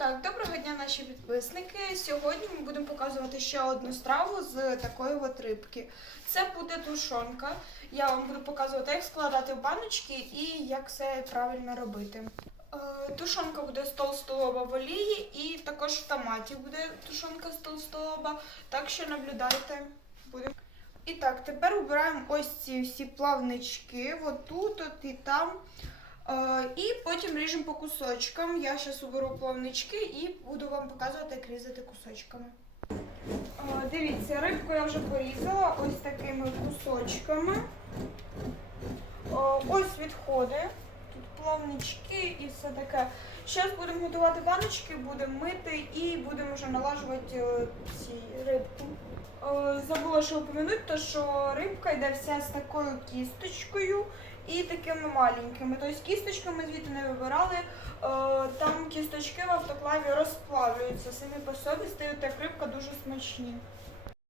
так, доброго дня, наші підписники. Сьогодні ми будемо показувати ще одну страву з такої от рибки. Це буде тушонка. Я вам буду показувати, як складати в баночки і як все правильно робити. Е, Тушонка буде з толстолоба в олії і також в томаті буде тушонка з толстолоба. Так що наблюдайте. Будемо. І так, тепер обираємо ось ці всі плавнички, отут, от і там. Е, І потім ріжемо по кусочкам. Я зараз оберу плавнички і буду вам показувати, як різати кусочками. Е, Дивіться, рибку я вже порізала ось такими кусочками. Е, Ось відходи. Тут плавнички і все таке. Зараз будемо готувати баночки, будемо мити і будемо вже налажувати ці рибку. Забула ще упомянути, то, що рибка йде вся з такою кісточкою і такими маленькими. Тобто кісточки ми звідти не вибирали. Е, Там кісточки в автоклаві розплавлюються самі по собі, стають як рибка дуже смачні.